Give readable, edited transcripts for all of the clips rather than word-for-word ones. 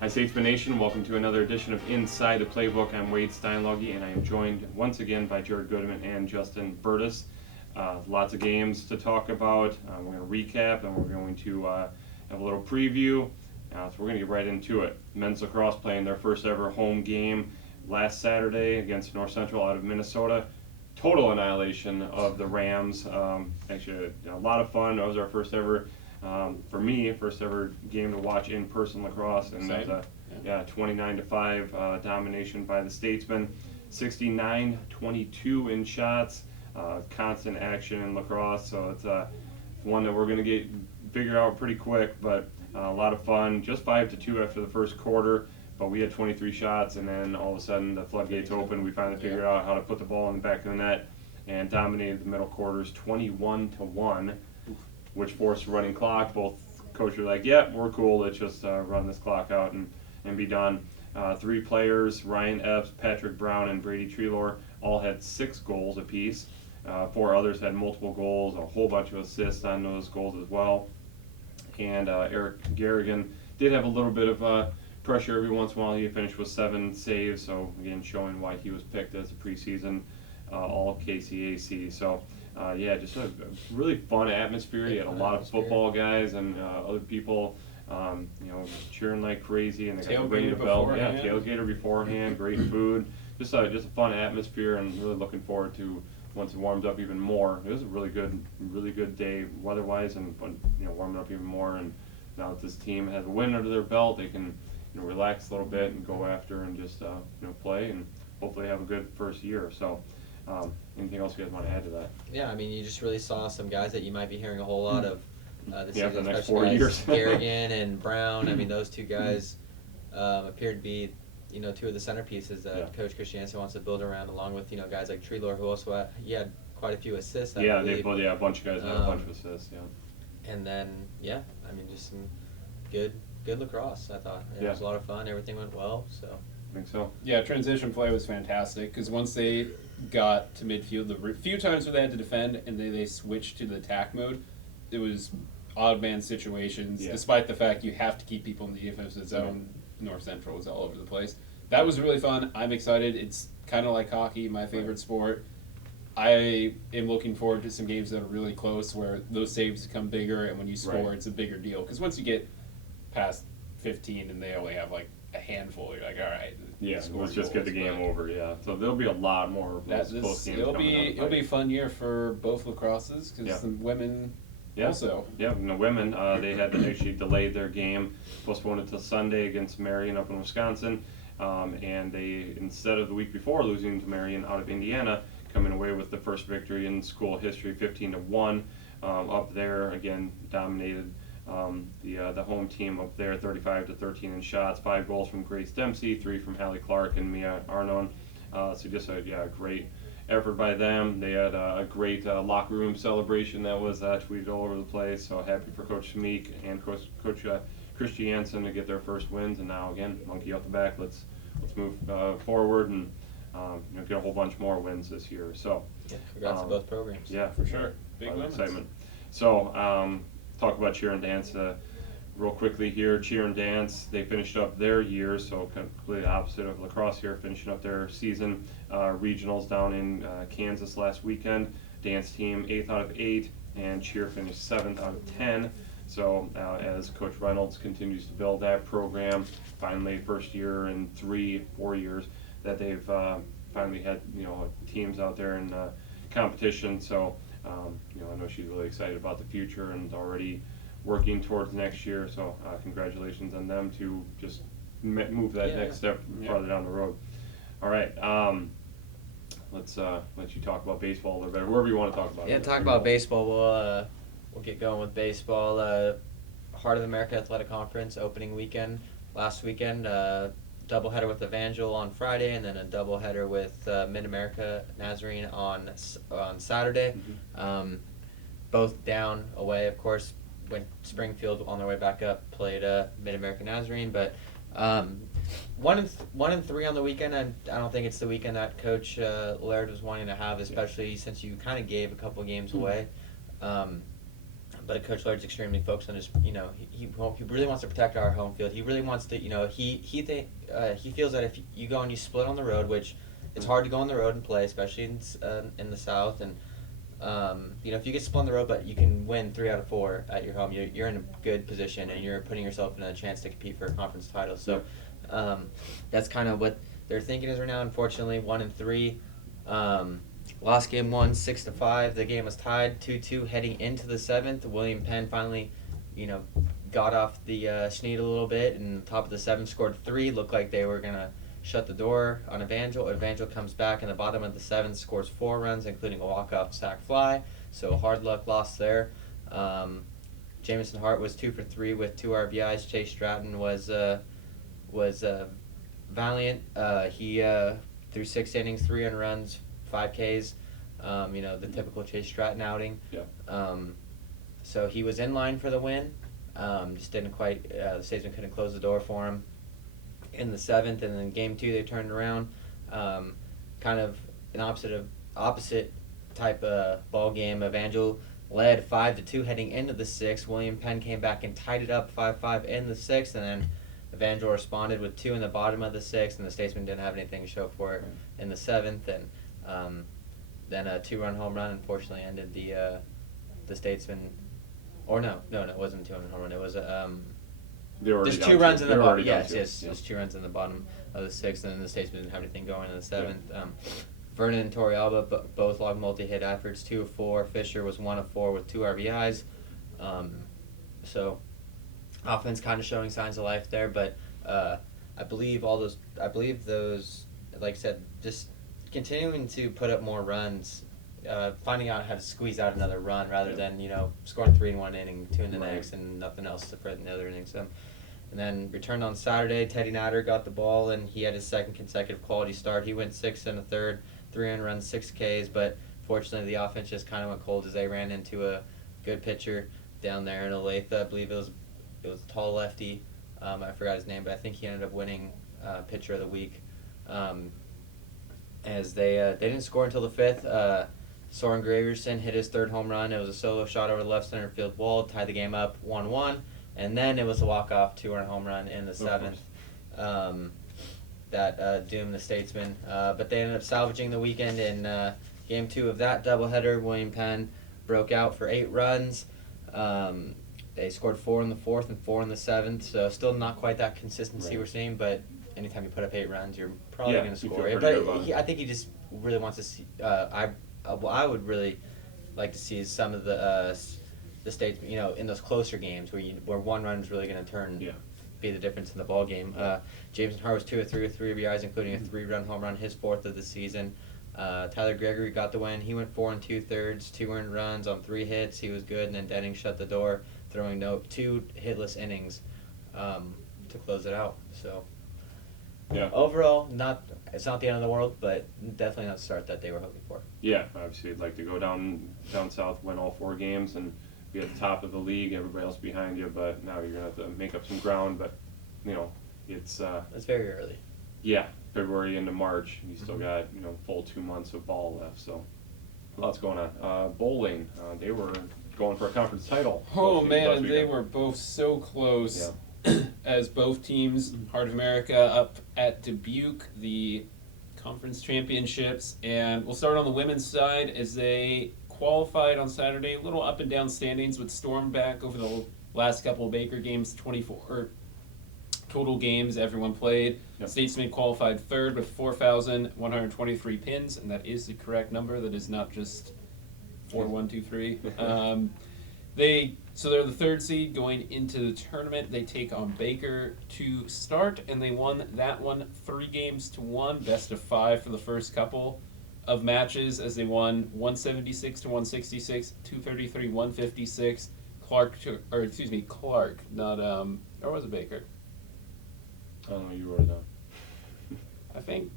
Hi, Statesmen Nation. Welcome to another edition of Inside the Playbook. I'm Wade Steinlogie, and I am joined once again by Jared Goodman and Justin Burtis. Lots of games to talk about. We're going to recap, and we're going to have a little preview. So we're going to get right into it. Men's lacrosse playing their first ever home game last Saturday against North Central out of Minnesota. Total annihilation of the Rams. Actually, a lot of fun. That was our first ever. For me, first ever game to watch in person lacrosse, and it was a 29-5 domination by the Statesmen. 69-22 in shots, constant action in lacrosse. So it's one that we're going to get figured out pretty quick, but a lot of fun. Just 5-2 after the first quarter, but we had 23 shots, and then all of a sudden the floodgates opened. We finally figured out how to put the ball in the back of the net and dominated the middle quarters 21-1. Which forced a running clock. Both coaches were like, "Yeah, we're cool. Let's just run this clock out and be done." 3 players, Ryan Epps, Patrick Brown, and Brady Treelor, all had 6 goals apiece. 4 others had multiple goals, a whole bunch of assists on those goals as well. And Eric Garrigan did have a little bit of pressure every once in a while. He finished with 7 saves, so again showing why he was picked as a preseason all KCAC. So. Just a really fun atmosphere. You had a lot of football guys and other people, cheering like crazy, and they got the ring the bell. Yeah, tailgater beforehand, great food. Just a fun atmosphere, and really looking forward to once it warms up even more. It was a really good day weather-wise, and warming up even more. And now that this team has a win under their belt, they can relax a little bit and go after and just play and hopefully have a good first year. So. Anything else you guys want to add to that? Yeah, I mean, you just really saw some guys that you might be hearing a whole lot of this season, for the next especially 4 years. Garrigan and Brown. I mean, those two guys appear to be, 2 of the centerpieces that Coach Christiansen wants to build around, along with, guys like Treelor, who also had quite a few assists. A bunch of guys had a bunch of assists, And then, just some good lacrosse, I thought. It was a lot of fun. Everything went well, so. I think so. Yeah, transition play was fantastic because once they got to midfield, the few times where they had to defend and they switched to the attack mode, it was odd man situations, despite the fact you have to keep people in the defensive zone. North Central was all over the place. That was really fun. I'm excited. It's kind of like hockey, my favorite sport. I am looking forward to some games that are really close where those saves become bigger, and when you score, it's a bigger deal. Because once you get past 15 and they only have like a handful, you're like, all right. Yeah, let's just get the game over. Yeah, so there'll be a lot more of those close games coming up. It'll be a fun year for both lacrosses because the women also. Yeah, and the women they had to actually delay their game, postponed it till Sunday against Marion up in Wisconsin, and they, instead of the week before losing to Marion out of Indiana, coming away with the first victory in school history, 15-1 up there. Again, dominated. The home team up there, 35-13 in shots, 5 goals from Grace Dempsey, 3 from Hallie Clark and Mia Arnon. So just a great effort by them. They had a great locker room celebration that was tweeted all over the place. So happy for Coach Schmeek and Coach Christiansen to get their first wins. And now again, monkey out the back. Let's move forward and get a whole bunch more wins this year. So congrats to both programs. Yeah, for sure. Big excitement. So. Talk about cheer and dance real quickly here. Cheer and dance, they finished up their year, so completely opposite of lacrosse here, finishing up their season regionals down in Kansas last weekend. Dance team 8th out of 8, and cheer finished 7th out of 10. So as Coach Reynolds continues to build that program, finally first year in 3-4 years that they've finally had teams out there in competition. So. I know she's really excited about the future and already working towards next year. So congratulations on them to just move that next step farther down the road. All right, let's let you talk about baseball a little bit, wherever you want to talk about. Yeah, talk about baseball. We'll get going with baseball. Heart of America Athletic Conference opening weekend last weekend. Doubleheader with Evangel on Friday, and then a doubleheader with Mid-America Nazarene on Saturday. Mm-hmm. Both down away, of course. Went Springfield on their way back up, played Mid-America Nazarene, but 1-3 on the weekend. And I don't think it's the weekend that Coach Laird was wanting to have, especially since you kind of gave a couple games away. But Coach Llard's extremely focused on his, he really wants to protect our home field. He really wants to, he feels that if you go and you split on the road, which it's hard to go on the road and play, especially in the South, and if you get split on the road, but you can win 3 out of 4 at your home, you're in a good position, and you're putting yourself in a chance to compete for a conference title. So that's kind of what they're thinking is right now. Unfortunately, 1-3. Last game won 6-5. The game was tied 2-2 heading into the 7th. William Penn finally, got off the schneid a little bit, and top of the 7th scored 3. Looked like they were gonna shut the door on Evangel. Evangel comes back in the bottom of the 7th, scores 4 runs, including a walk-off sac fly. So hard luck lost there. Jamison Hart was 2 for 3 with 2 RBIs. Chase Stratton was valiant. He threw 6 innings, 3 earned runs, 5 Ks. The typical Chase Stratton outing. Yeah. So he was in line for the win. Just didn't quite. The Statesmen couldn't close the door for him in the 7th, and then game 2 they turned around. Kind of an opposite type ball game. Evangel led 5-2 heading into the 6th. William Penn came back and tied it up 5-5 in the 6th, and then Evangel responded with 2 in the bottom of the 6th, and the Statesmen didn't have anything to show for it in the 7th, and then a 2-run home run unfortunately ended the Statesmen. Or no, it wasn't a 2-run home run. It was there's 2 runs in the bottom. Yes, there's 2 runs in the bottom of the 6th, and then the Statesmen didn't have anything going in the 7th. Vernon and Torrealba both logged multi-hit efforts, 2 of 4. Fisher was 1 of 4 with 2 RBIs. So offense kind of showing signs of life there, but I believe those, like I said, just continuing to put up more runs, finding out how to squeeze out another run rather than scoring 3 in one inning, 2 in the next, and nothing else for the other innings. And then returned on Saturday. Teddy Natter got the ball, and he had his 2nd consecutive quality start. He went 6 1/3, 3 earned runs, 6 Ks, but fortunately the offense just kind of went cold as they ran into a good pitcher down there in Olathe. I believe it was a tall lefty. I forgot his name, but I think he ended up winning pitcher of the week. As they didn't score until the 5th. Soren Graverson hit his 3rd home run. It was a solo shot over the left center field wall, tied the game up 1-1, and then it was a walk-off 2-run home run in the 7th that doomed the Statesmen. But they ended up salvaging the weekend in game 2 of that doubleheader. William Penn broke out for 8 runs. They scored 4 in the 4th and 4 in the 7th, so still not quite that consistency we're seeing, but anytime you put up 8 runs, you're probably going to score it. But I think he just really wants to see. I would really like to see some of the States, in those closer games where 1 run is really going to be the difference in the ball game. Jameson Hart was 2 of 3 with 3 RBIs, including a 3-run home run, his 4th of the season. Tyler Gregory got the win. He went 4 2/3, 2 earned runs on 3 hits. He was good, and then Denning shut the door, throwing 2 hitless innings to close it out. So overall, it's not the end of the world, but definitely not the start that they were hoping for. Yeah, obviously I'd like to go down south, win all 4 games, and be at the top of the league. Everybody else behind you, but now you're gonna have to make up some ground. But it's very early. Yeah, February into March. You still got full 2 months of ball left, so lots going on. Bowling, they were going for a conference title. Oh man, they were both so close. Yeah. As both teams, Heart of America up at Dubuque, the conference championships, and we'll start on the women's side as they qualified on Saturday. A little up and down standings with Storm back over the last couple of Baker games, 24 total games everyone played. Yep. Statesmen qualified 3rd with 4,123 pins, and that is the correct number. That is not just 4123. So they're the 3rd seed going into the tournament. They take on Baker to start, and they won that one 3-1, best of 5 for the first couple of matches, as they won 176-166, 233-156. Clark, not or was it Baker? I don't know, you wrote it down. I think.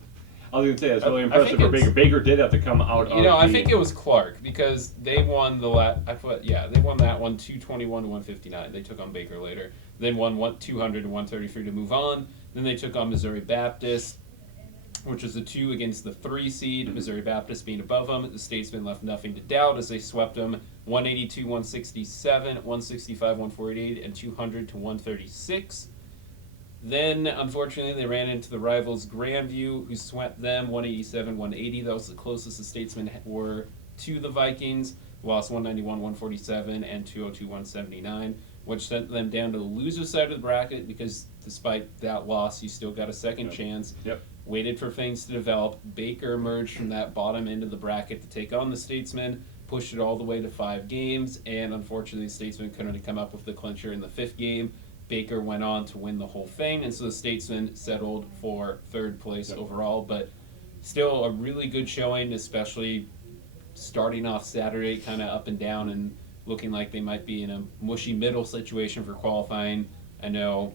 I was going to say, that's really impressive for Baker. Baker did have to come out I think it was Clark, because they won they won that one 221-159. They took on Baker later. Then won 200-133 to move on. Then they took on Missouri Baptist. which was a 2 against the 3 seed, Missouri Baptist being above them. The Statesmen left nothing to doubt as they swept them 182-167, 165-148, and 200-136. Then, unfortunately, they ran into the rivals Grandview, who swept them 187-180. That was the closest the Statesmen were to the Vikings. Lost 191-147 and 202-179, which sent them down to the loser side of the bracket because despite that loss, you still got a second chance. Waited for things to develop. Baker emerged from that bottom end of the bracket to take on the Statesmen, pushed it all the way to 5 games, and unfortunately, the Statesmen couldn't come up with the clincher in the 5th game. Baker went on to win the whole thing, and so the Statesmen settled for 3rd place overall, but still a really good showing, especially starting off Saturday kind of up and down and looking like they might be in a mushy middle situation for qualifying. I know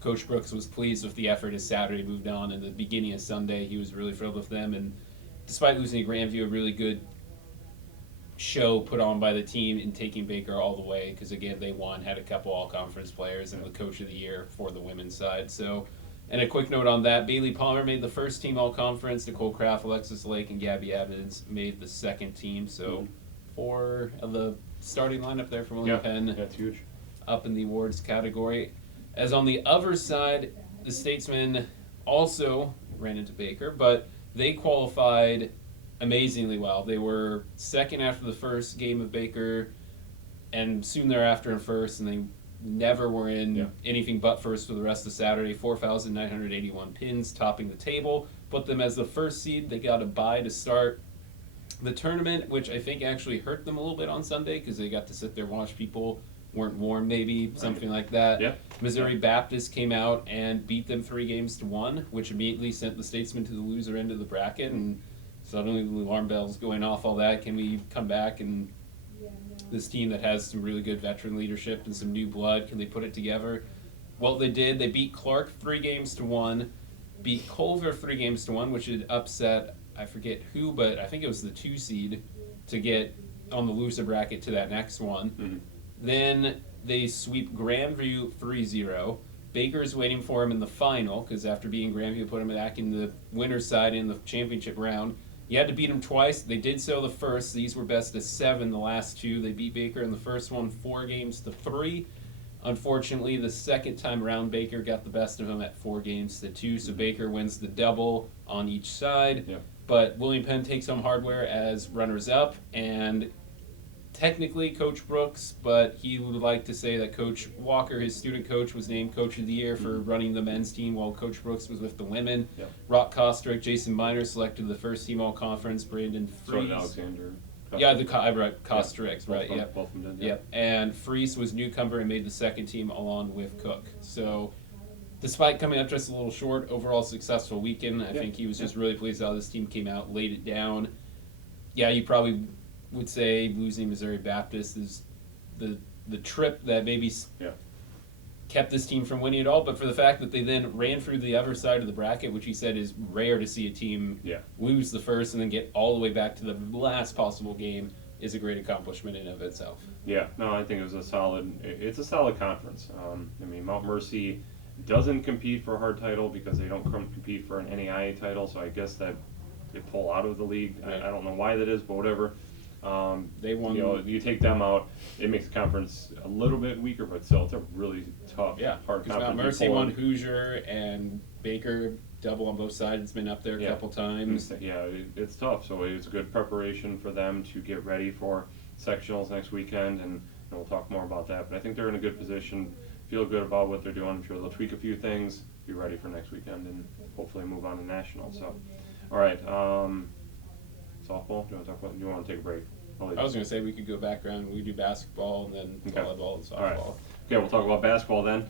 Coach Brooks was pleased with the effort as Saturday moved on, and the beginning of Sunday he was really thrilled with them, and despite losing to Grandview, a really good show put on by the team in taking Baker all the way, because again they won, had a couple all-conference players and the coach of the year for the women's side. So, and a quick note on that, Bailey Palmer made the first team all-conference, Nicole Kraft, Alexis Lake, and Gabby Evans made the second team, so 4 of the starting lineup there for William Penn. That's huge. Up in the awards category. As on the other side, the Statesmen also ran into Baker, but they qualified amazingly well. They were second after the first game of Baker, and soon thereafter in first, and they never were in anything but first for the rest of Saturday. 4,981 pins, topping the table. Put them as the first seed. They got a bye to start the tournament, which I think actually hurt them a little bit on Sunday because they got to sit there and watch people weren't warm, maybe something like that. Missouri Baptist came out and beat them 3-1, which immediately sent the Statesmen to the loser end of the bracket, and suddenly the alarm bells going off, all that. Can we come back and this team that has some really good veteran leadership and some new blood, can they put it together? Well, they did. They beat Clark 3-1, beat Culver 3-1, which had upset, I forget who, but I think it was the 2 seed to get on the loser bracket to that next one. Then they sweep Grandview 3-0. Baker's waiting for him in the final, because after beating Grandview, put him back in the winner's side in the championship round. You had to beat them twice. They did so the first. These were best of 7 the last 2. They beat Baker in the first one 4-3. Unfortunately, the second time around, Baker got the best of them at 4-2. So Baker wins the double on each side. But William Penn takes home hardware as runners-up, and technically Coach Brooks, but he would like to say that Coach Walker, his student coach, was named Coach of the Year for running the men's team while Coach Brooks was with the women. Rock Kostrick, Jason Miner selected the first team all-conference, Brandon Fries. So Alexander. Kostrick, right, Both of them did, And Fries was newcomer and made the second team along with Cook. So, despite coming up just a little short, overall successful weekend. I think he was just really pleased how this team came out, laid it down. Yeah, you probably would say losing Missouri Baptist is the trip that maybe kept this team from winning it all, but for the fact that they then ran through the other side of the bracket, which he said is rare to see a team lose the first and then get all the way back to the last possible game, is a great accomplishment in and of itself. No, I think it's a solid conference. I mean, Mount Mercy doesn't compete for a hard title because they don't compete for an NAIA title, so I guess that they pull out of the league. I don't know why that is, but whatever. They won. You take them out, it makes the conference a little bit weaker, but still, it's a really tough, hard conference. Mount Mercy won Hoosier, and Baker double on both sides. It's been up there a couple times. It's tough. So it's a good preparation for them to get ready for sectionals next weekend, and we'll talk more about that. But I think they're in a good position. Feel good about what they're doing. I'm sure they'll tweak a few things, be ready for next weekend, and hopefully move on to national. So, all right. Softball? Do you want to take a break? I was going to say we could go back around. We do basketball and then volleyball and softball. All right. Okay, we'll talk about basketball then.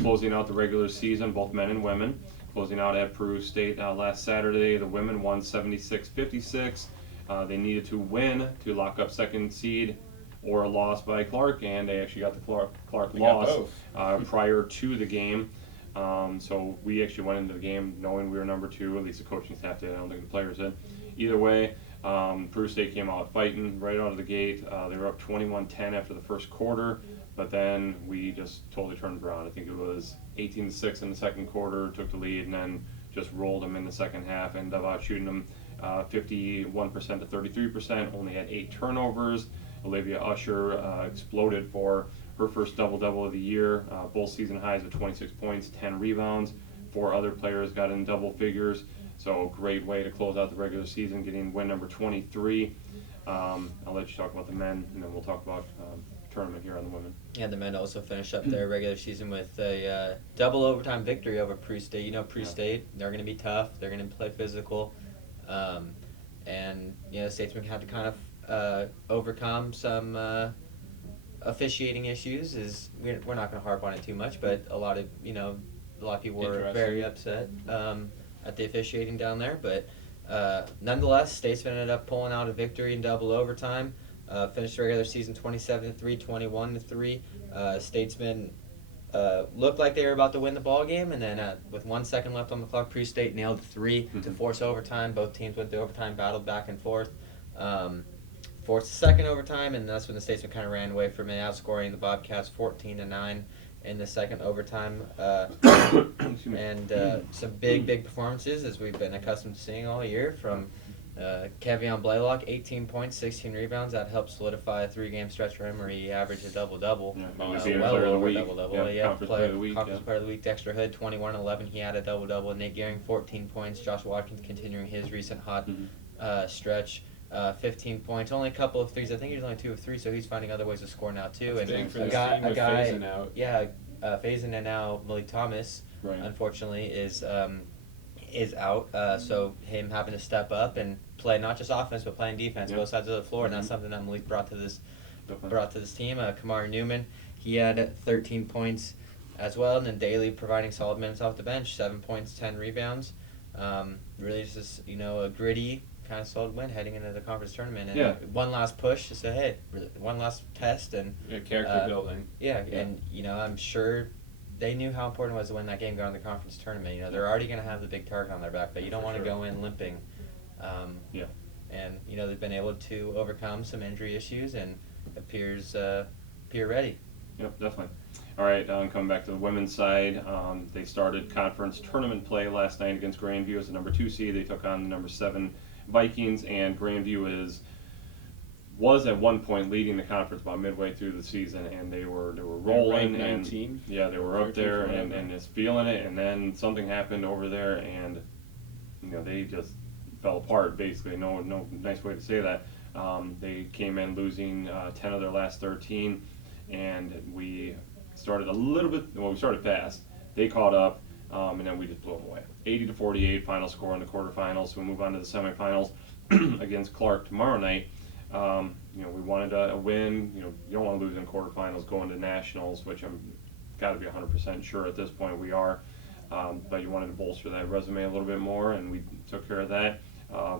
Closing out the regular season, both men and women. Closing out at Peru State last Saturday, the women won 76-56. They needed to win to lock up second seed or a loss by Clark, and they actually got the Clark loss prior to the game. So we actually went into the game knowing we were number 2, at least the coaching staff did. I don't think the players did. Either way, Peru State came out fighting right out of the gate. They were up 21-10 after the first quarter, but then we just totally turned around. I think it was 18-6 in the second quarter, took the lead, and then just rolled them in the second half, ended up out shooting them 51% to 33%, only had 8 turnovers. Olivia Usher exploded for her first double-double of the year, both season highs of 26 points, 10 rebounds. 4 other players got in double figures, so great way to close out the regular season, getting win number 23. I'll let you talk about the men, and then we'll talk about tournament here on the women. Yeah, the men also finished up their regular season with a double overtime victory over Pre-State. You know, Pre-State, they're going to be tough. They're going to play physical. And, you know, Statesmen had to kind of overcome some officiating issues. We're not going to harp on it too much, but a lot of people were very upset at the officiating down there. But nonetheless, Statesmen ended up pulling out a victory in double overtime. Finished the regular season 27-3, 21-3. Statesmen looked like they were about to win the ball game, and then with 1 second left on the clock, Pre-State nailed a 3 to force overtime. Both teams went to overtime, battled back and forth. Forced a second overtime, and that's when the Statesmen kind of ran away from it, outscoring the Bobcats 14-9 in the second overtime. And some big performances, as we've been accustomed to seeing all year, from Kevion Blaylock, 18 points, 16 rebounds. That helped solidify a 3-game stretch for him where he averaged a double-double. Well over double-double. Conference Player of the Week. Dexter Hood, 21-11. He had a double-double. Nate Gehring, 14 points. Josh Watkins continuing his recent hot stretch. 15 points. Only a couple of threes. I think he's only 2 of 3, so he's finding other ways to score now, too. That's and for this team with phasing out. Yeah, phasing and now Malik Thomas, unfortunately, is out. So him having to step up and play not just offense but playing defense, both sides of the floor, and that's something that Malik brought to this team. Kamari Newman, he had 13 points as well, and then Daly providing solid minutes off the bench, 7 points, 10 rebounds. Really just a gritty kind of solid win heading into the conference tournament, and one last push to say, hey, one last test and character building. And I'm sure they knew how important it was to win that game going to the conference tournament. They're already going to have the big target on their back, but you don't want to go in limping. And they've been able to overcome some injury issues and appear ready. Yep, definitely. All right, coming back to the women's side, they started conference tournament play last night against Grandview as the number 2 seed. They took on the number 7 Vikings, and Grandview was at one point leading the conference about midway through the season, and they were rolling, and they were up there and just feeling it, and then something happened over there, and they just fell apart, basically. No nice way to say that. They came in losing 10 of their last 13, and we started we started fast. They caught up, and then we just blew them away. 80-48 final score in the quarterfinals. We move on to the semifinals against Clark tomorrow night. We wanted a win. You don't want to lose in quarterfinals going to nationals, which I'm got to be 100% sure at this point we are. But you wanted to bolster that resume a little bit more, and we took care of that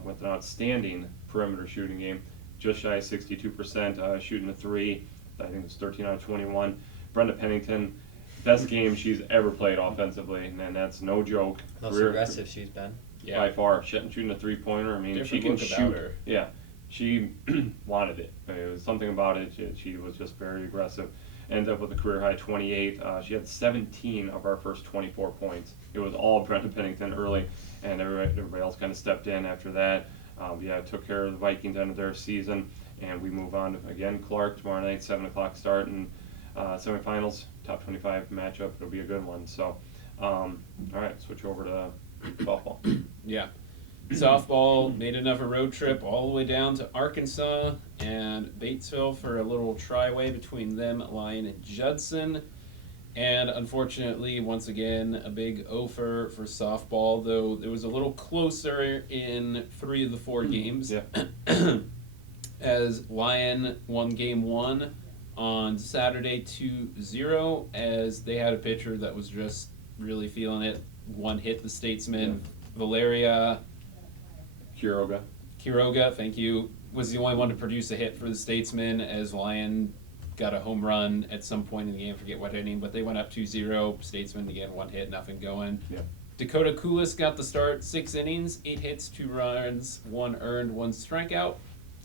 with an outstanding perimeter shooting game. Just shy of 62% shooting a 3. I think it's 13 out of 21. Brenda Pennington, best game she's ever played offensively, and that's no joke. Most aggressive she's been. By far, shooting a 3-pointer. I mean, she can shoot. Her. Yeah, she wanted it. It was something about it. She was just very aggressive. Ended up with a career high 28. She had 17 of our first 24 points. It was all Brenda Pennington early, and everybody else kind of stepped in after that. Took care of the Vikings end of their season, and we move on to, again, Clark tomorrow night, 7 o'clock start, and semifinals, top 25 matchup. It'll be a good one. So, all right, switch over to softball. Softball made another road trip all the way down to Arkansas and Batesville for a little tri-way between them, Lyon, and Judson. And unfortunately, once again, a big O for softball, though it was a little closer in 3 of the 4 games. As Lyon won game 1 on Saturday 2-0, as they had a pitcher that was just really feeling it. One hit the Statesman, Valeria Quiroga, thank you, was the only one to produce a hit for the Statesmen, as Lyon got a home run at some point in the game, forget what inning, but they went up 2-0. Statesmen, again, 1 hit, nothing going. Dakota Koulis got the start, 6 innings, 8 hits, 2 runs, 1 earned, 1 strikeout.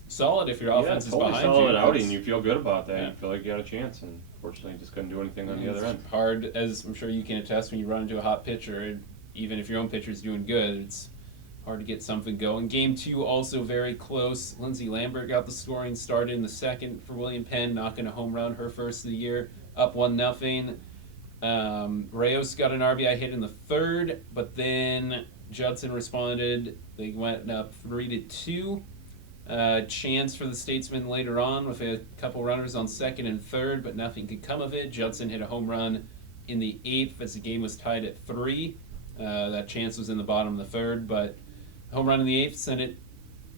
Solid if your offense is behind you. Solid outing. You feel good about that. You feel like you had a chance, and unfortunately just couldn't do anything on the other end. Hard, as I'm sure you can attest, when you run into a hot pitcher, even if your own pitcher's doing good, it's hard to get something going. Game 2 also very close. Lindsay Lambert got the scoring started in the second for William Penn, knocking a home run, her first of the year, up 1-0. Reyes got an RBI hit in the third, but then Judson responded. They went up 3-2. Chance for the Statesmen later on with a couple runners on second and third, but nothing could come of it. Judson hit a home run in the 8th as the game was tied at 3. That chance was in the bottom of the third, but home run in the 8th sent it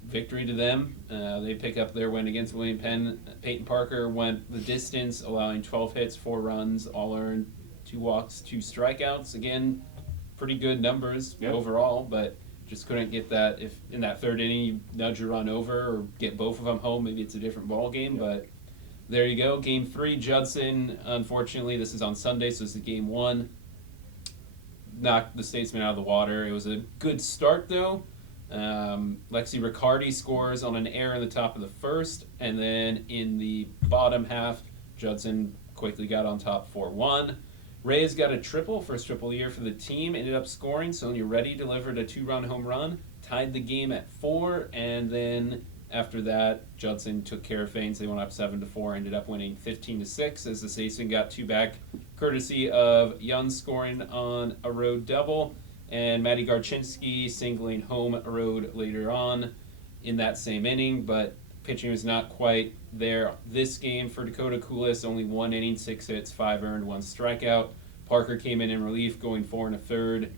victory to them. They pick up their win against William Penn. Peyton Parker went the distance, allowing 12 hits, 4 runs, all earned, 2 walks, 2 strikeouts. Again, pretty good numbers overall, but just couldn't get that. If in that third inning you nudge a run over or get both of them home, maybe it's a different ball game. But there you go. Game 3, Judson. Unfortunately, this is on Sunday, so this is game 1. Knocked the Statesmen out of the water. It was a good start though. Lexi Riccardi scores on an error in the top of the first, and then in the bottom half, Judson quickly got on top 4-1. Reyes got a triple, first triple year for the team, ended up scoring. Sonia Reddy delivered a 2-run home run, tied the game at 4, and then after that, Judson took care of things. They went up 7-4, ended up winning 15-6 as the Statesmen got 2 back, courtesy of Young scoring on a road double and Maddie Garchinsky singling home a road later on in that same inning, but pitching was not quite there this game for Dakota Coulis. Only 1 inning, 6 hits, 5 earned, 1 strikeout. Parker came in relief, going 4 1/3,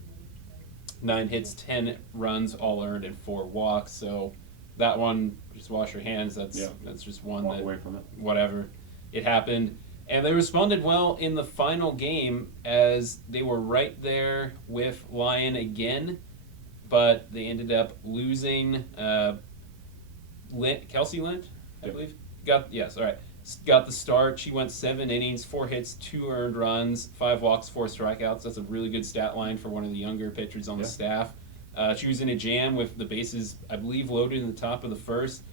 9 hits, 10 runs, all earned, and 4 walks. So that one, just wash your hands. That's just one Walk that away from it. Whatever, it happened. And they responded well in the final game as they were right there with Lyon again, but they ended up losing. Kelsey Lint, I believe. Got the start. She went 7 innings, 4 hits, 2 earned runs, 5 walks, 4 strikeouts. That's a really good stat line for one of the younger pitchers on the staff. She was in a jam with the bases, I believe, loaded in the top of the first.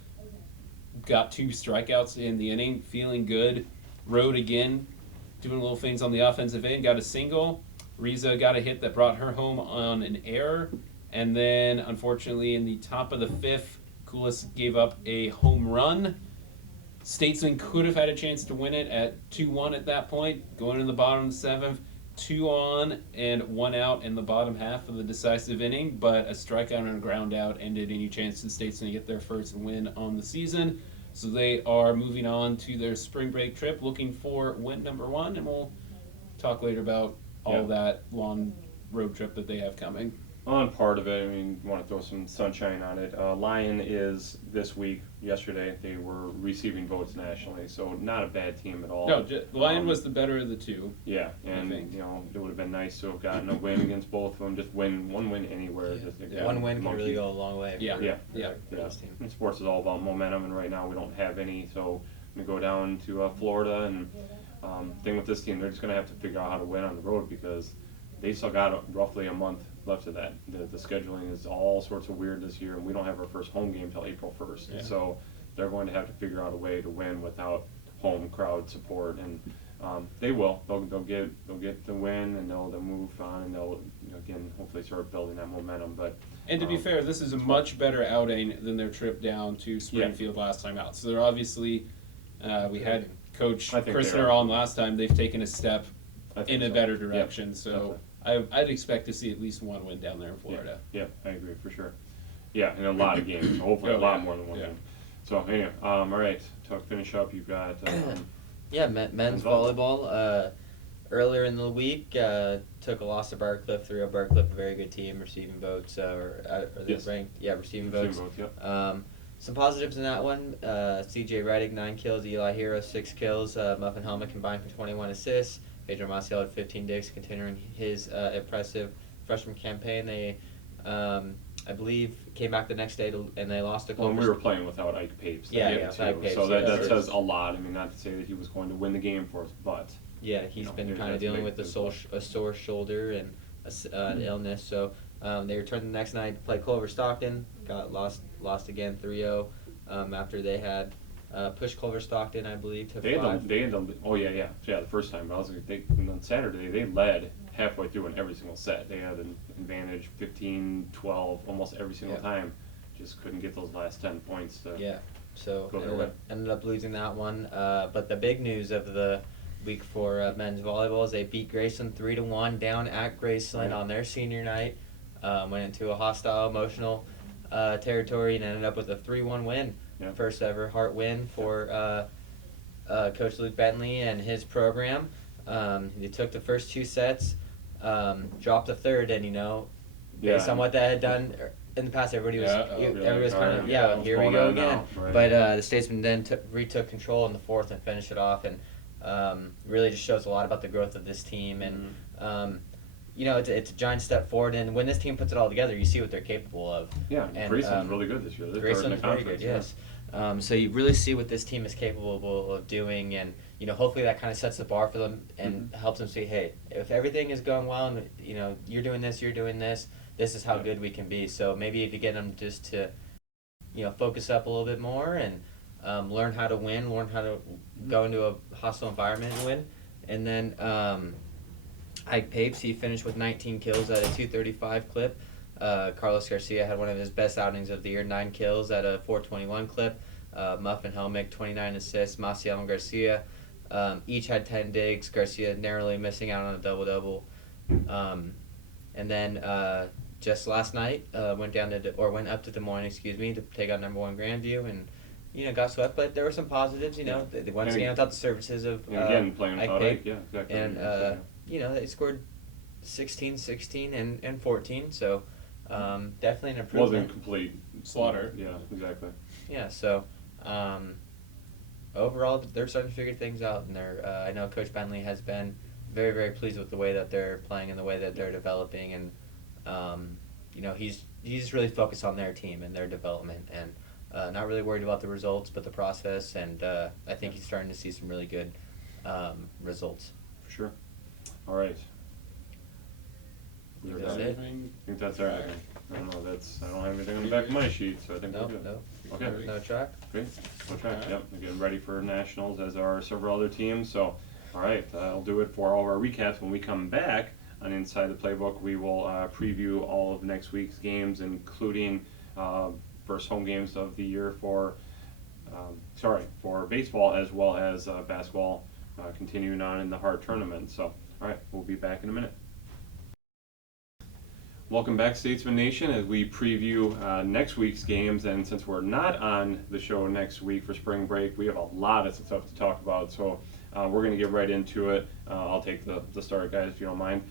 Got 2 strikeouts in the inning, feeling good. Rode again, doing little things on the offensive end. Got a single. Riza got a hit that brought her home on an error. And then, unfortunately, in the top of the 5th, Coulis gave up a home run. Statesman could have had a chance to win it at 2-1 at that point. Going in the bottom of the 7th, 2 on and 1 out in the bottom half of the decisive inning, but a strikeout and a ground out ended any chance to Statesman to get their first win on the season. So they are moving on to their spring break trip, looking for win number 1, and we'll talk later about all that long road trip that they have coming. On part of it, I mean, want to throw some sunshine on it. Lyon is this week. Yesterday, they were receiving votes nationally, so not a bad team at all. No, Lyon was the better of the two. Yeah, and you know, it would have been nice to have gotten a win against both of them. Just one win anywhere. Yeah. Just, One win can really go a long way. Yeah. For this team. And sports is all about momentum, and right now we don't have any. So we go down to Florida, and thing with this team, they're just going to have to figure out how to win on the road because they still got roughly a month left of that. The scheduling is all sorts of weird this year, and we don't have our first home game till April 1st. Yeah. So they're going to have to figure out a way to win without home crowd support, and they will. They'll get the win, and they'll move on, and they'll again hopefully start building that momentum. But and to be fair, this is a much better outing than their trip down to Springfield last time out. So they're obviously we had Coach Christner on last time. They've taken a step in a better direction. So I'd expect to see at least one win down there in Florida. Yeah, I agree for sure. Yeah, in a lot of games. Hopefully a lot more than one game. So anyway, all right. To finish up, you've got men's volleyball. Earlier in the week, took a loss to Barcliff, 3-0 Barcliff, a very good team, receiving votes, are they ranked? Yeah, receiving votes. Some positives in that one, CJ Reddick, 9 kills, Eli Hero, 6 kills, Muffin Helmet combined for 21 assists, Pedro Maciel had 15 digs, continuing his impressive freshman campaign. They, I believe, came back the next day and they lost a couple. Well, we were playing without Ike Papes. Ike Papes. So that says a lot. I mean, not to say that he was going to win the game for us, but yeah, he's been kind of dealing with a sore shoulder and an illness. So they returned the next night to play Clover Stockton. Got lost again 3-0 after they had pushed Culver Stockton, I believe, to They had 5. the first time. I was like, on Saturday they led halfway through in every single set. They had an advantage 15, 12 almost every single time. Just couldn't get those last 10 points to So go their way. ended up losing that one. But the big news of the week for men's volleyball is they beat Graceland 3-1 down at Graceland on their senior night. Went into a hostile, emotional territory and ended up with a 3-1 win. First ever Hart win for Coach Luke Bentley and his program. They took the first 2 sets, dropped the third, and based on what they had done in the past, everybody was kind of here we go again. Right. But the Statesmen then retook control in the fourth and finished it off, and really just shows a lot about the growth of this team. And it's a giant step forward. And when this team puts it all together, you see what they're capable of. Yeah, and Graceland's really good this year. They're third in the Graceland's very conference. good, yes. So you really see what this team is capable of doing, and hopefully that kind of sets the bar for them and helps them see, hey, if everything is going well, and you're doing this, this is how good we can be. So maybe to get them just to focus up a little bit more and learn how to win, learn how to go into a hostile environment and win. And then Ike Papes, he finished with 19 kills at a 235 clip. Carlos Garcia had one of his best outings of the year, 9 kills at a 421 clip. Muffin Helmick, 29 assists. Maciel and Garcia each had 10 digs. Garcia narrowly missing out on a double-double. And then just last night, went up to Des Moines, to take out number 1 Grandview, and got swept. But there were some positives. They once again without the services of again playing without Ike. Ike, exactly. And they scored 16, 16, and 14. So definitely an improvement. Wasn't complete slaughter. Yeah, exactly. Yeah. So overall, they're starting to figure things out, and I know Coach Bentley has been very, very pleased with the way that they're playing and the way that they're developing, and he's really focused on their team and their development, and not really worried about the results, but the process, and I think he's starting to see some really good results. For sure. All right. I think that's it. I think that's everything. I don't know. I don't have anything on the back of my sheet, so I think we're good. No. Okay. No track. Great. No track. Yep. We're getting ready for nationals, as are several other teams. So, all right, that'll do it for all of our recaps. When we come back on Inside the Playbook, we will preview all of next week's games, including first home games of the year for baseball as well as basketball, continuing on in the Hart tournament. So, all right, we'll be back in a minute. Welcome back, Statesman Nation, as we preview next week's games. And since we're not on the show next week for spring break, we have a lot of stuff to talk about. So we're going to get right into it. I'll take the start, guys, if you don't mind.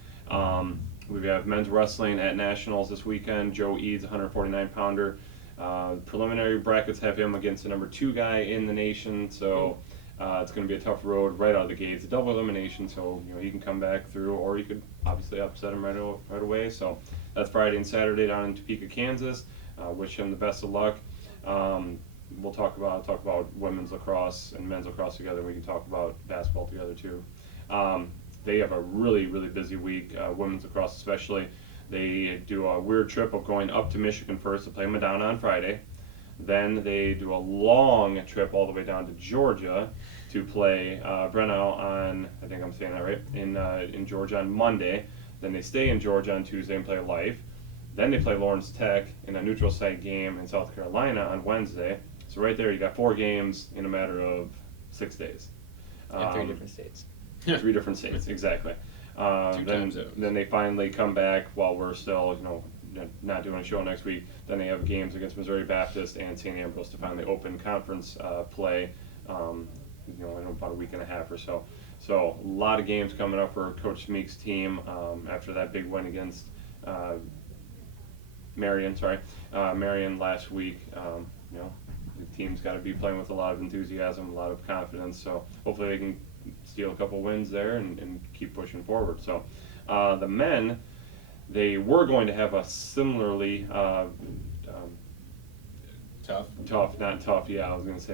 We have men's wrestling at nationals this weekend. Joe Eads, 149-pounder. Preliminary brackets have him against the number 2 guy in the nation. So it's going to be a tough road right out of the gate. It's a double elimination, so he can come back through, or you could obviously upset him right away. So that's Friday and Saturday down in Topeka, Kansas. Wish him the best of luck. We'll talk about women's lacrosse and men's lacrosse together. We can talk about basketball together too. They have a really, really busy week. Women's lacrosse especially. They do a weird trip of going up to Michigan first to play Madonna on Friday. Then they do a long trip all the way down to Georgia to play Brenau on, I think I'm saying that right, in Georgia on Monday. Then they stay in Georgia on Tuesday and play Life. Then they play Lawrence Tech in a neutral site game in South Carolina on Wednesday. So right there you got 4 games in a matter of 6 days. In 3 different states. 3 different states, exactly. Then they finally come back while we're still, not doing a show next week. Then they have games against Missouri Baptist and St. Ambrose to finally open conference play, in about a week and a half or so. So a lot of games coming up for Coach Meek's team after that big win against Marion last week. The team's got to be playing with a lot of enthusiasm, a lot of confidence. So hopefully they can steal a couple wins there and keep pushing forward. So the men, they were going to have a similarly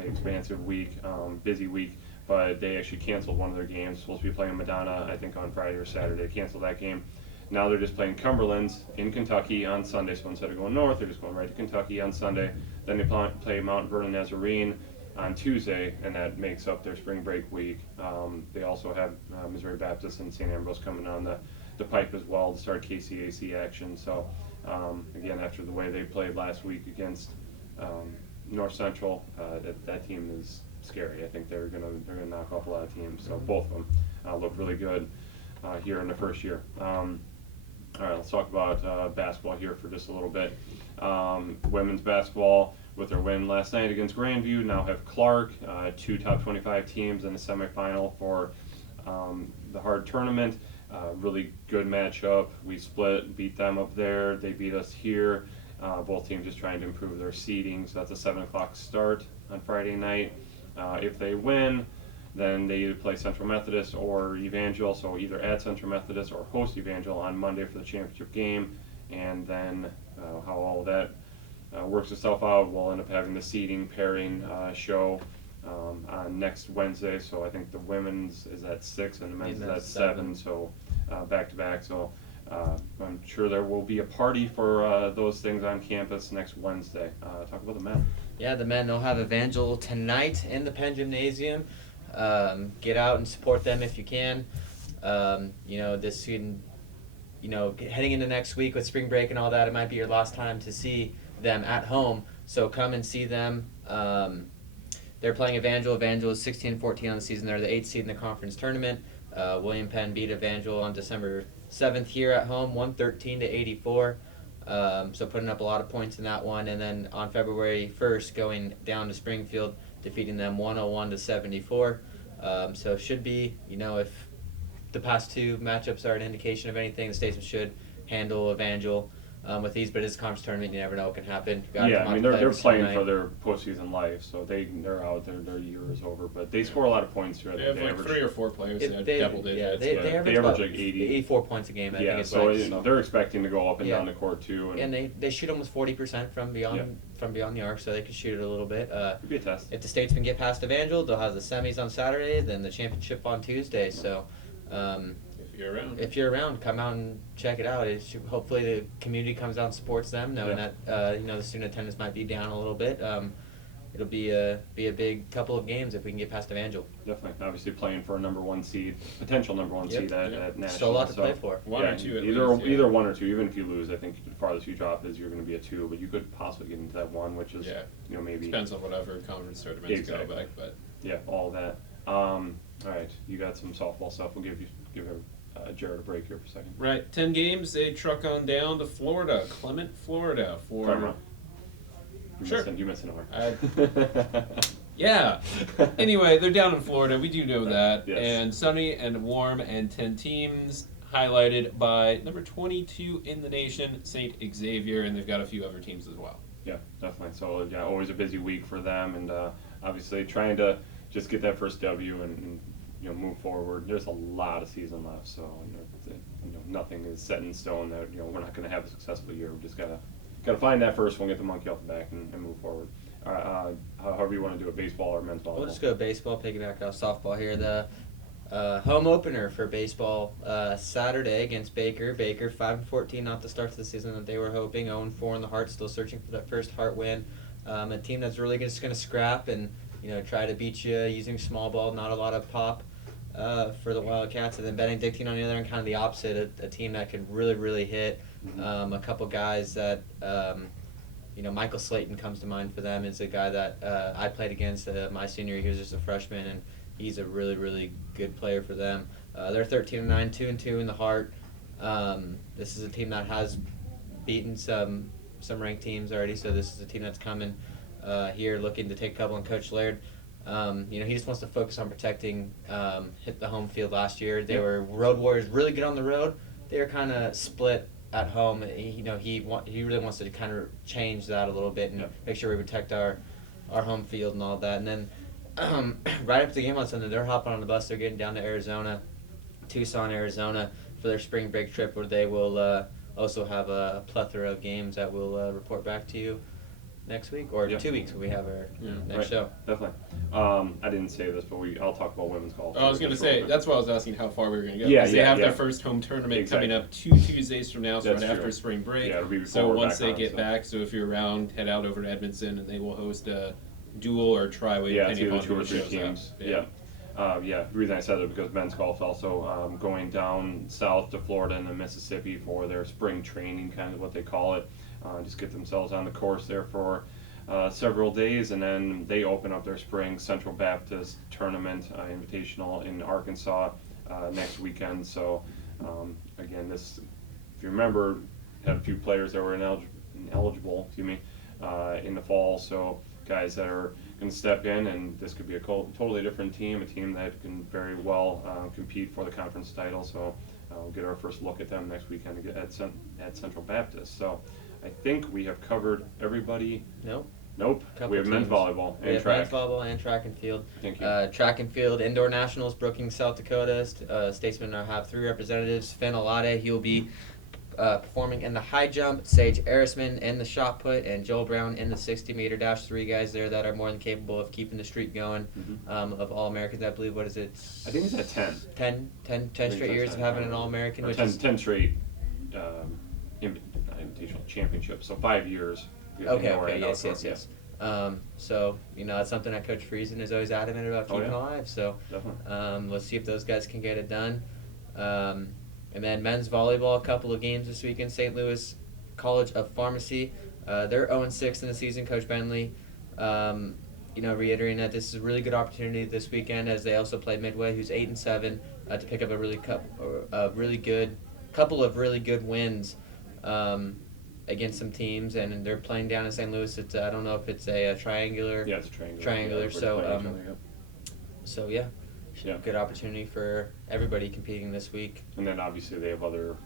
expansive week, busy week, but they actually canceled one of their games. Supposed to be playing Madonna, I think, on Friday or Saturday. Canceled that game. Now they're just playing Cumberland's in Kentucky on Sunday. So instead of going north, they're just going right to Kentucky on Sunday. Then they play Mount Vernon Nazarene on Tuesday, and that makes up their spring break week. They also have Missouri Baptist and St. Ambrose coming on the pipe as well to start KCAC action. So again, after the way they played last week against North Central, that team is scary. I think they're gonna knock off a lot of teams. So both of them look really good here in the first year. All right, let's talk about basketball here for just a little bit. Women's basketball, with their win last night against Grandview, now have Clark, 2 top 25 teams in the semifinal for the hard tournament. Really good matchup. We beat them up there. They beat us here. Both teams just trying to improve their seeding. So that's a 7 o'clock start on Friday night. If they win, then they either play Central Methodist or Evangel, so either at Central Methodist or host Evangel on Monday for the championship game. And then how all that works itself out, we'll end up having the seeding pairing show on next Wednesday. So I think the women's is at 6 and the men's is at 7, so back to back. So I'm sure there will be a party for those things on campus next Wednesday. Talk about the men. Yeah, the men, they'll have Evangel tonight in the Penn Gymnasium. Get out and support them if you can. This can, heading into next week with spring break and all that, it might be your last time to see them at home. So come and see them. They're playing Evangel. Evangel is 16-14 on the season. They're the 8th seed in the conference tournament. William Penn beat Evangel on December 7th here at home, 113-84. So putting up a lot of points in that one. And then on February 1st, going down to Springfield, defeating them 101-74. So should be, if the past 2 matchups are an indication of anything, the Statesmen should handle Evangel with these. But it's a conference tournament, you never know what can happen. Yeah, I mean they're playing for their postseason life, so they're out. Their year is over. But they score a lot of points here. They have like 3 or 4 players that double digits. They average like 84 points a game. I yeah, think so they're expecting to go up and down the court too. And they shoot almost 40% from beyond the arc, so they can shoot it a little bit. Could be a test. If the Statesmen get past Evangel, they'll have the semis on Saturday, then the championship on Tuesday. So. If you're around, come out and check it out. Hopefully the community comes out and supports them, knowing that the student attendance might be down a little bit. It'll be a big couple of games if we can get past Evangel. Definitely, obviously playing for a number 1 seed, potential number 1 seed at national. Still a lot to play for. One or two. Either 1 or 2. Even if you lose, I think the farthest you drop is you're going to be a 2, but you could possibly get into that 1, which is maybe depends on whatever conference tournaments go back, but all that. All right, you got some softball stuff. We'll give Jared a break here for a second. Right, 10 games. They truck on down to Florida, Clement, Florida for. You missing R. Yeah. Anyway, they're down in Florida. We do know that. Yes. And sunny and warm and 10 teams, highlighted by number 22 in the nation, St. Xavier, and they've got a few other teams as well. Yeah, definitely. So always a busy week for them, and obviously trying to just get that first W and move forward. There's a lot of season left, so nothing is set in stone that we're not going to have a successful year. We just gotta find that first one, get the monkey off the back, and move forward. All right, however you want to do it, baseball or men's volleyball. We'll just go baseball, piggyback off softball here. The home opener for baseball Saturday against Baker. Baker 5-14, not the start to the season that they were hoping. 0-4 in the Heart, still searching for that first Heart win. A team that's really just going to scrap and try to beat you using small ball, not a lot of pop for the Wildcats. And then Benedictine on the other end, kind of the opposite, a team that can really, really hit. A couple guys that, Michael Slayton comes to mind for them. Is a guy that I played against my senior year. He was just a freshman, and he's a really, really good player for them. They're 13-9, 2-2 in the Heart. This is a team that has beaten some ranked teams already, so this is a team that's coming here looking to take a couple on Coach Laird. He just wants to focus on protecting, hit the home field last year. They were road warriors, really good on the road. They were kind of split at home. He really wants to kind of change that a little bit and make sure we protect our home field and all that. And then right after the game on Sunday, they're hopping on the bus. They're getting down to Tucson, Arizona, for their spring break trip, where they will also have a plethora of games that we'll report back to you next week or 2 weeks when we have our next show. Definitely. I didn't say this, but I'll talk about women's golf. I was going to say, that's why I was asking how far we were going to go. Yeah, they have their first home tournament coming up 2 Tuesdays from now, so right after spring break. Yeah, it'll be before so we're once back they get back, so if you're around, head out over to Edmondson, and they will host dual or tri-way, Yeah, it's depending either upon two who or three shows teams. up. Yeah. The reason I said it because men's golf also going down south to Florida and then Mississippi for their spring training, kind of what they call it. Just get themselves on the course there for several days, and then they open up their spring Central Baptist tournament invitational in Arkansas next weekend. So again, this, if you remember, had a few players that were ineligible, in the fall. So guys that are going to step in, and this could be a totally different team, a team that can very well compete for the conference title. So we'll get our first look at them next weekend at Central Baptist. So I think we have covered everybody. Nope. We have men's volleyball and track. Men's volleyball and track and field. Thank you. Track and field indoor nationals, Brookings, South Dakota. Statesmen have 3 representatives. Finn Alade, he will be performing in the high jump. Sage Arisman in the shot put, and Joel Brown in the 60-meter dash. 3 guys there that are more than capable of keeping the streak going. Of All-Americans, I believe. What is it? I think it's at 10. 10 straight years of having an All-American. Which 10 straight invitational championships. So 5 years. Okay, yes. So, that's something that Coach Friesen is always adamant about keeping alive. So, let's see if those guys can get it done. And then men's volleyball, a couple of games this weekend. St. Louis College of Pharmacy, they're 0-6 in the season. Coach Bentley, reiterating that this is a really good opportunity this weekend as they also play Midway, who's 8-7, to pick up a couple of really good wins against some teams, and they're playing down in St. Louis. It's I don't know if it's a triangular. Yeah, it's a triangular. Triangular. Yeah, good opportunity for everybody competing this week. And then obviously they have other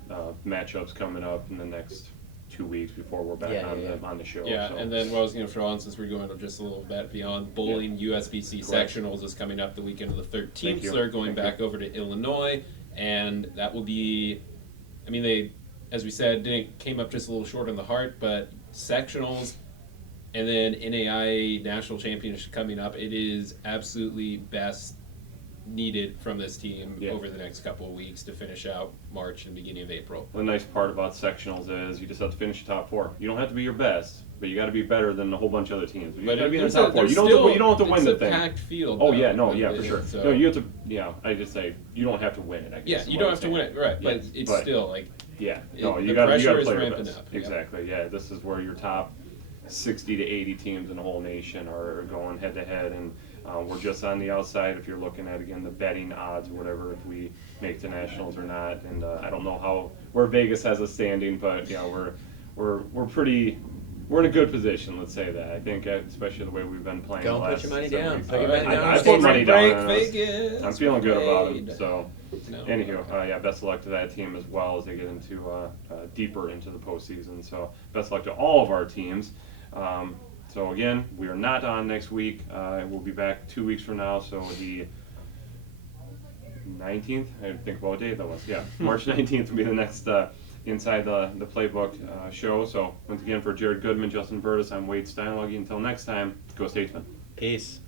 matchups coming up in the next 2 weeks before we're back on the show. Yeah, so. And then what I was going to throw on, since we're going just a little bit beyond, bowling USBC sectionals is coming up the weekend of the 13th. So they're going back over to Illinois, and that will be, they, as we said, came up just a little short on the heart, but sectionals and then NAIA National Championship coming up, it is absolutely best needed from this team over the next couple of weeks to finish out March and beginning of April. The nice part about sectionals is you just have to finish the top 4. You don't have to be your best, but you got to be better than a whole bunch of other teams. You got to be in the top 4. You don't have to win the thing. It's a packed field. Oh yeah, for sure. So. No, you have to. Yeah, I just say you don't have to win it. I guess. Yeah, you don't have to win it, right? But it's still like. Yeah, no, you the got to pressure is play your ramping best. up. Exactly. Yeah, this is where your top 60 to 80 teams in the whole nation are going head to head, and we're just on the outside if you're looking at, again, the betting odds or whatever, if we make the nationals or not. And I don't know where Vegas has us standing, but we're in a good position, let's say that. I think, especially the way we've been playing. Go and put your money down. Put your money down. I put money down on Vegas. I'm feeling good about it. So, anywho, best of luck to that team as well as they get into deeper into the postseason. So, best of luck to all of our teams. So again, we are not on next week. We'll be back 2 weeks from now. So the 19th. I didn't think about what day that was. Yeah, March 19th will be the next Inside the Playbook show. So once again, for Jared Goodman, Justin Burtis, I'm Wade Steinluggy. Until next time, go Statesmen. Peace.